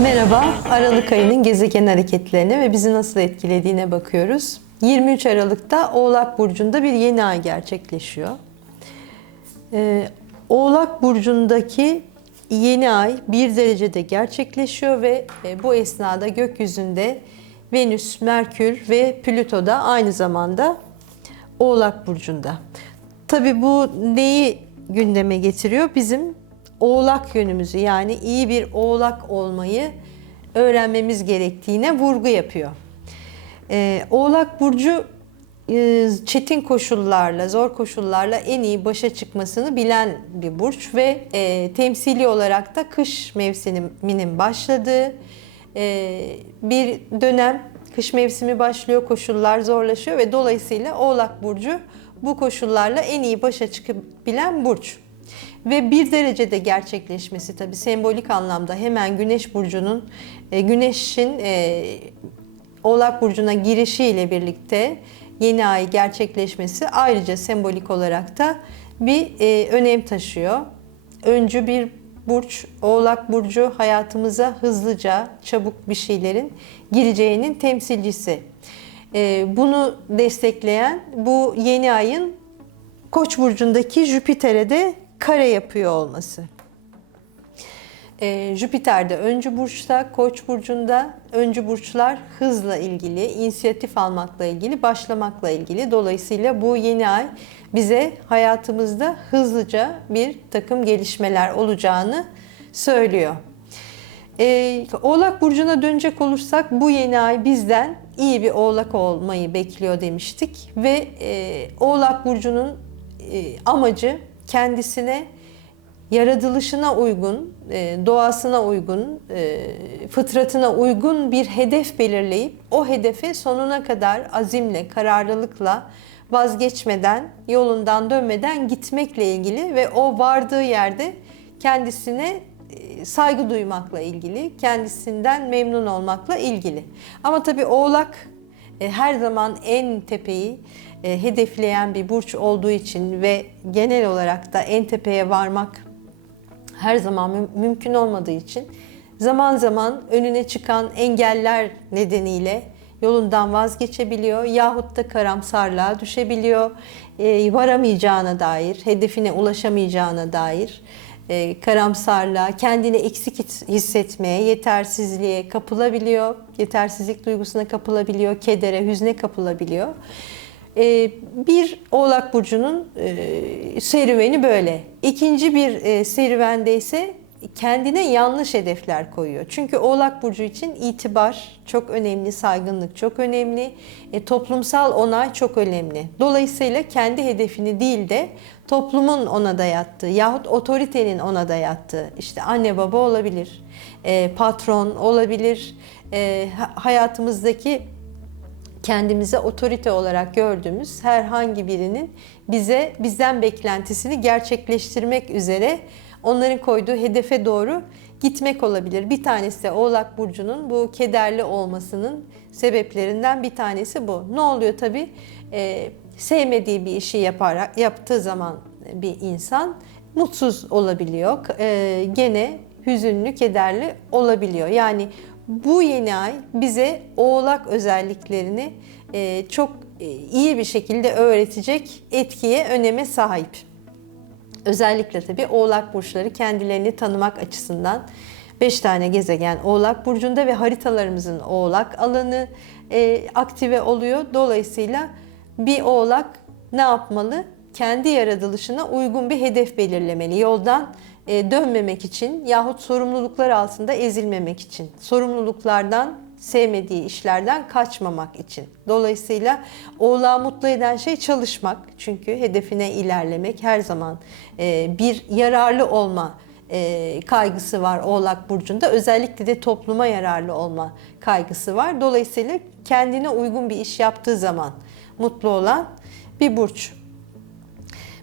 Merhaba, Aralık ayının gezegen hareketlerine ve bizi nasıl etkilediğine bakıyoruz. 23 Aralık'ta Oğlak Burcu'nda bir yeni ay gerçekleşiyor. Ee, Oğlak Burcu'ndaki yeni ay bir derecede gerçekleşiyor ve e, bu esnada gökyüzünde Venüs, Merkür ve Plüto da aynı zamanda Oğlak Burcu'nda. Tabii bu neyi gündeme getiriyor? Bizim oğlak yönümüzü yani iyi bir oğlak olmayı öğrenmemiz gerektiğine vurgu yapıyor. Ee, oğlak Burcu e, çetin koşullarla, zor koşullarla en iyi başa çıkmasını bilen bir burç ve e, temsili olarak da kış mevsiminin başladığı e, bir dönem kış mevsimi başlıyor, koşullar zorlaşıyor ve dolayısıyla Oğlak Burcu bu koşullarla en iyi başa çıkabilen burç. Ve bir derecede gerçekleşmesi tabii sembolik anlamda hemen Güneş Burcu'nun, e, Güneş'in e, Oğlak Burcu'na girişiyle birlikte yeni ay gerçekleşmesi ayrıca sembolik olarak da bir e, önem taşıyor. Öncü bir burç, Oğlak Burcu hayatımıza hızlıca, çabuk bir şeylerin gireceğinin temsilcisi. E, bunu destekleyen bu yeni ayın Koç burcundaki Jüpiter'e de kare yapıyor olması. Ee, Jüpiter de öncü burçta, Koç burcunda öncü burçlar hızla ilgili, inisiyatif almakla ilgili, başlamakla ilgili. Dolayısıyla bu yeni ay bize hayatımızda hızlıca bir takım gelişmeler olacağını söylüyor. Ee, Oğlak Burcu'na dönecek olursak bu yeni ay bizden iyi bir oğlak olmayı bekliyor demiştik. Ve e, Oğlak Burcu'nun e, amacı kendisine yaratılışına uygun, e, doğasına uygun, e, fıtratına uygun bir hedef belirleyip o hedefe sonuna kadar azimle, kararlılıkla vazgeçmeden, yolundan dönmeden gitmekle ilgili ve o vardığı yerde kendisine e, saygı duymakla ilgili, kendisinden memnun olmakla ilgili. Ama tabii Oğlak her zaman en tepeyi e, hedefleyen bir burç olduğu için ve genel olarak da en tepeye varmak her zaman müm- mümkün olmadığı için zaman zaman önüne çıkan engeller nedeniyle yolundan vazgeçebiliyor yahut da karamsarlığa düşebiliyor. E, varamayacağına dair, hedefine ulaşamayacağına dair e, karamsarlığa, kendini eksik his- hissetmeye, yetersizliğe kapılabiliyor. Yetersizlik duygusuna kapılabiliyor, kedere, hüzne kapılabiliyor. E, bir Oğlak Burcu'nun e, serüveni böyle. İkinci bir e, serüvende ise kendine yanlış hedefler koyuyor. Çünkü Oğlak Burcu için itibar çok önemli, saygınlık çok önemli, e, toplumsal onay çok önemli. Dolayısıyla kendi hedefini değil de toplumun ona dayattığı yahut otoritenin ona dayattığı, işte anne baba olabilir, e, patron olabilir, e, ha- hayatımızdaki kendimize otorite olarak gördüğümüz herhangi birinin bize bizden beklentisini gerçekleştirmek üzere onların koyduğu hedefe doğru gitmek olabilir. Bir tanesi de Oğlak burcunun bu kederli olmasının sebeplerinden bir tanesi bu. Ne oluyor tabii? Ee, sevmediği bir işi yaparak yaptığı zaman bir insan mutsuz olabiliyor. Ee, gene hüzünlü, kederli olabiliyor. Yani bu yeni ay bize oğlak özelliklerini e, çok e, iyi bir şekilde öğretecek etkiye, öneme sahip. Özellikle tabii oğlak burçları kendilerini tanımak açısından 5 tane gezegen oğlak burcunda ve haritalarımızın oğlak alanı e, aktive oluyor. Dolayısıyla bir oğlak ne yapmalı? Kendi yaratılışına uygun bir hedef belirlemeli. Yoldan e, dönmemek için yahut sorumluluklar altında ezilmemek için. Sorumluluklardan, sevmediği işlerden kaçmamak için. Dolayısıyla oğlağı mutlu eden şey çalışmak. Çünkü hedefine ilerlemek her zaman e, bir yararlı olma e, kaygısı var Oğlak Burcu'nda. Özellikle de topluma yararlı olma kaygısı var. Dolayısıyla kendine uygun bir iş yaptığı zaman mutlu olan bir burç.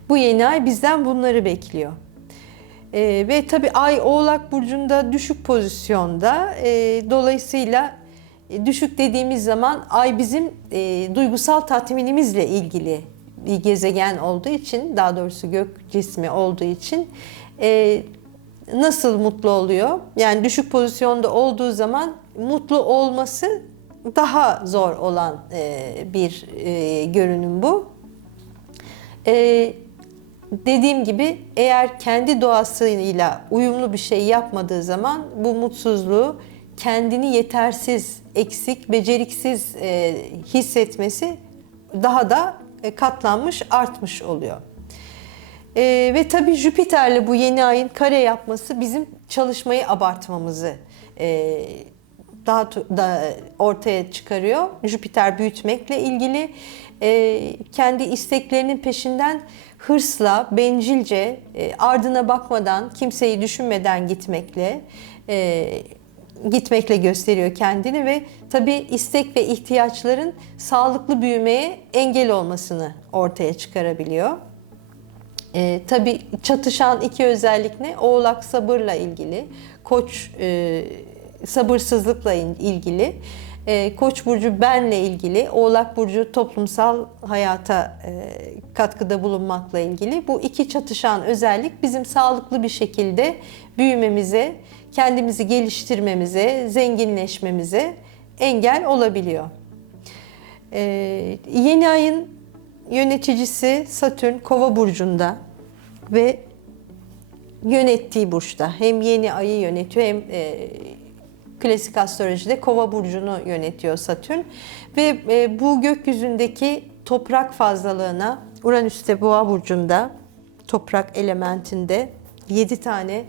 Bu yeni ay bizden bunları bekliyor. Ee, ve tabii Ay Oğlak Burcu'nda düşük pozisyonda. Ee, dolayısıyla e, düşük dediğimiz zaman Ay bizim e, duygusal tatminimizle ilgili bir gezegen olduğu için, daha doğrusu gök cismi olduğu için e, nasıl mutlu oluyor? Yani düşük pozisyonda olduğu zaman mutlu olması daha zor olan e, bir e, görünüm bu. E, dediğim gibi eğer kendi doğasıyla uyumlu bir şey yapmadığı zaman bu mutsuzluğu kendini yetersiz, eksik, beceriksiz e, hissetmesi daha da e, katlanmış, artmış oluyor. E, ve tabii Jüpiter'le bu yeni ayın kare yapması bizim çalışmayı abartmamızı e, daha da ortaya çıkarıyor. Jüpiter büyütmekle ilgili e, kendi isteklerinin peşinden hırsla, bencilce, e, ardına bakmadan, kimseyi düşünmeden gitmekle e, gitmekle gösteriyor kendini ve tabii istek ve ihtiyaçların sağlıklı büyümeye engel olmasını ortaya çıkarabiliyor. E, tabii çatışan iki özellik ne? Oğlak sabırla ilgili, koç e, sabırsızlıkla ilgili, e, koç burcu benle ilgili, oğlak burcu toplumsal hayata e, katkıda bulunmakla ilgili. Bu iki çatışan özellik bizim sağlıklı bir şekilde büyümemize, kendimizi geliştirmemize, zenginleşmemize engel olabiliyor. E, yeni ayın yöneticisi Satürn Kova burcunda ve yönettiği burçta. Hem yeni ayı yönetiyor hem e, klasik astrolojide Kova burcunu yönetiyor Satürn ve e, bu gökyüzündeki toprak fazlalığına Uranüs'te Boğa burcunda toprak elementinde 7 tane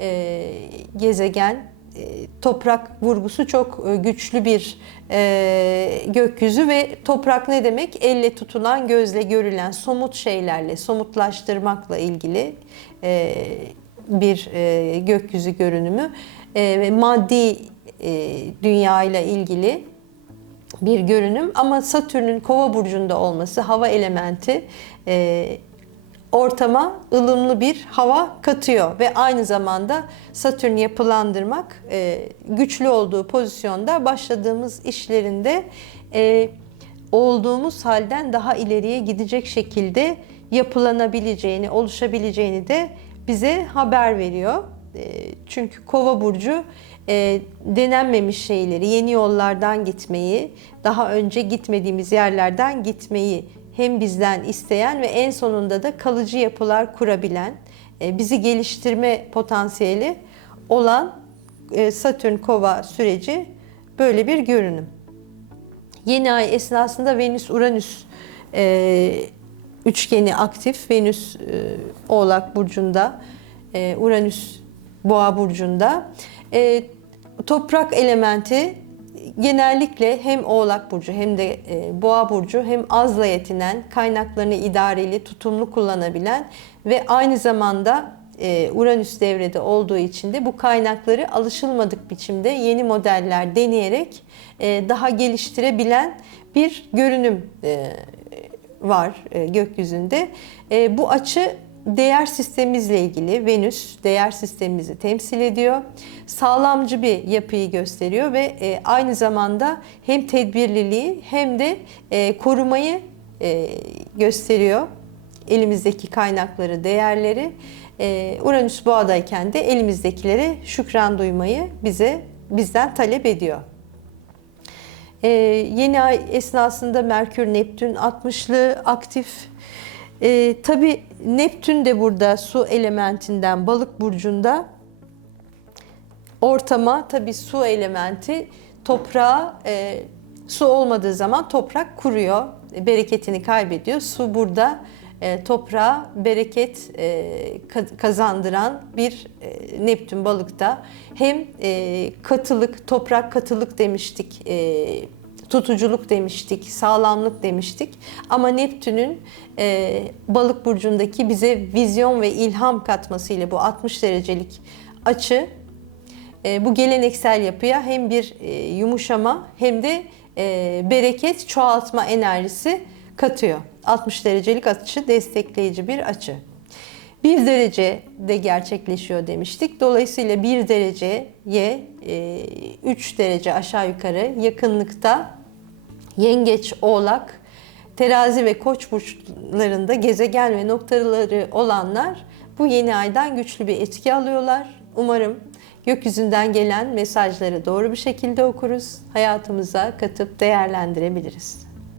e, gezegen e, toprak vurgusu çok e, güçlü bir e, gökyüzü ve toprak ne demek? Elle tutulan, gözle görülen, somut şeylerle, somutlaştırmakla ilgili e, bir e, gökyüzü görünümü e, ve maddi e, dünya ilgili bir görünüm ama Satürn'ün Kova burcunda olması hava elementi e, ortama ılımlı bir hava katıyor ve aynı zamanda Satürn yapılandırmak e, güçlü olduğu pozisyonda başladığımız işlerinde e, olduğumuz halden daha ileriye gidecek şekilde yapılanabileceğini, oluşabileceğini de bize haber veriyor. E, çünkü Kova burcu e, denenmemiş şeyleri, yeni yollardan gitmeyi, daha önce gitmediğimiz yerlerden gitmeyi hem bizden isteyen ve en sonunda da kalıcı yapılar kurabilen, e, bizi geliştirme potansiyeli olan e, Satürn Kova süreci böyle bir görünüm. Yeni ay esnasında Venüs-Uranüs e, üçgeni aktif. Venüs Oğlak Burcu'nda, Uranüs Boğa Burcu'nda. Toprak elementi genellikle hem Oğlak Burcu hem de e, Boğa Burcu hem azla yetinen, kaynaklarını idareli, tutumlu kullanabilen ve aynı zamanda e, Uranüs devrede olduğu için de bu kaynakları alışılmadık biçimde yeni modeller deneyerek e, daha geliştirebilen bir görünüm var gökyüzünde. Bu açı değer sistemimizle ilgili Venüs değer sistemimizi temsil ediyor. Sağlamcı bir yapıyı gösteriyor ve e, aynı zamanda hem tedbirliliği hem de e, korumayı e, gösteriyor. Elimizdeki kaynakları, değerleri. E, Uranüs boğadayken de elimizdekilere şükran duymayı bize bizden talep ediyor. Ee, yeni ay esnasında Merkür Neptün 60'lı aktif. Ee, Tabi Neptün de burada su elementinden balık burcunda ortama tabi su elementi toprağa e, su olmadığı zaman toprak kuruyor, bereketini kaybediyor. Su burada e, toprağa bereket e, ka- kazandıran bir e, Neptün balıkta hem e, katılık, toprak katılık demiştik, e, tutuculuk demiştik, sağlamlık demiştik. Ama Neptün'ün e, balık burcundaki bize vizyon ve ilham katmasıyla bu 60 derecelik açı e, bu geleneksel yapıya hem bir e, yumuşama hem de e, bereket, çoğaltma enerjisi katıyor. 60 derecelik açı destekleyici bir açı. 1 derece de gerçekleşiyor demiştik. Dolayısıyla 1 dereceye 3 derece aşağı yukarı yakınlıkta yengeç, oğlak, terazi ve koç burçlarında gezegen ve noktaları olanlar bu yeni aydan güçlü bir etki alıyorlar. Umarım gökyüzünden gelen mesajları doğru bir şekilde okuruz, hayatımıza katıp değerlendirebiliriz.